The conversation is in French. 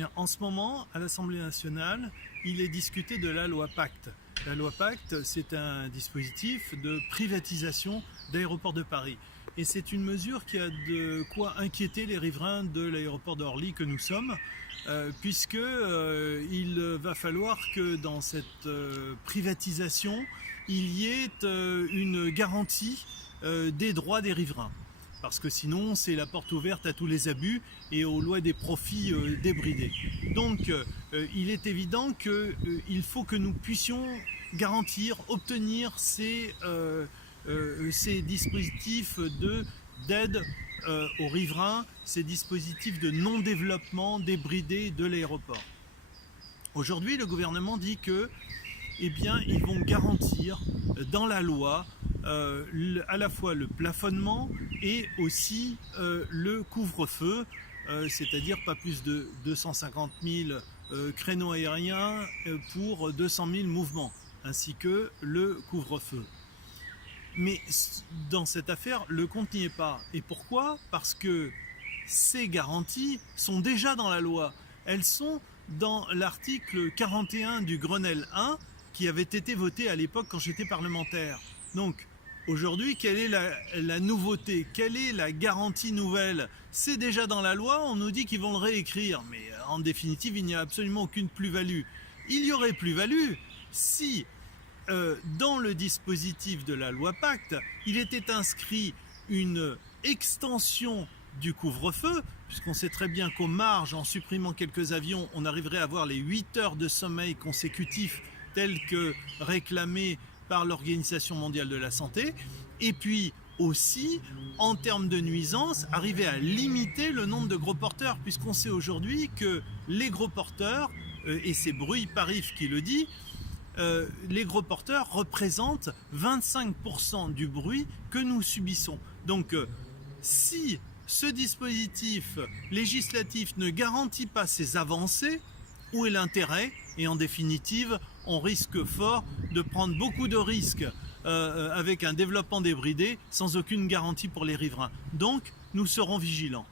Bien, en ce moment, à l'Assemblée nationale, il est discuté de la loi Pacte. La loi Pacte, c'est un dispositif de privatisation d'Aéroports de Paris. Et c'est une mesure qui a de quoi inquiéter les riverains de l'aéroport d'Orly que nous sommes, puisque il va falloir que dans cette privatisation, il y ait une garantie des droits des riverains. Parce que sinon, c'est la porte ouverte à tous les abus et aux lois des profits débridés. Donc, il est évident qu'il faut que nous puissions garantir, obtenir ces dispositifs d'aide aux riverains, ces dispositifs de non-développement débridé de l'aéroport. Aujourd'hui, le gouvernement dit que, ils vont garantir dans la loi à la fois le plafonnement et aussi le couvre-feu, c'est-à-dire pas plus de 250 000 créneaux aériens pour 200 000 mouvements, ainsi que le couvre-feu. Mais dans cette affaire, le compte n'y est pas. Et pourquoi ? Parce que ces garanties sont déjà dans la loi. Elles sont dans l'article 41 du Grenelle 1 qui avait été voté à l'époque quand j'étais parlementaire. Donc, aujourd'hui, quelle est la nouveauté? Quelle est la garantie nouvelle? C'est déjà dans la loi, on nous dit qu'ils vont le réécrire, mais en définitive, il n'y a absolument aucune plus-value. Il y aurait plus-value si, dans le dispositif de la loi Pacte, il était inscrit une extension du couvre-feu, puisqu'on sait très bien qu'aux marges, en supprimant quelques avions, on arriverait à avoir les 8 heures de sommeil consécutifs tels que réclamés par l'Organisation mondiale de la santé, et puis aussi, en termes de nuisances, arriver à limiter le nombre de gros porteurs, puisqu'on sait aujourd'hui que les gros porteurs, et c'est Bruit Parif qui le dit, les gros porteurs représentent 25% du bruit que nous subissons. Donc, si ce dispositif législatif ne garantit pas ces avancées, où est l'intérêt? Et en définitive, on risque fort de prendre beaucoup de risques avec un développement débridé sans aucune garantie pour les riverains. Donc, nous serons vigilants.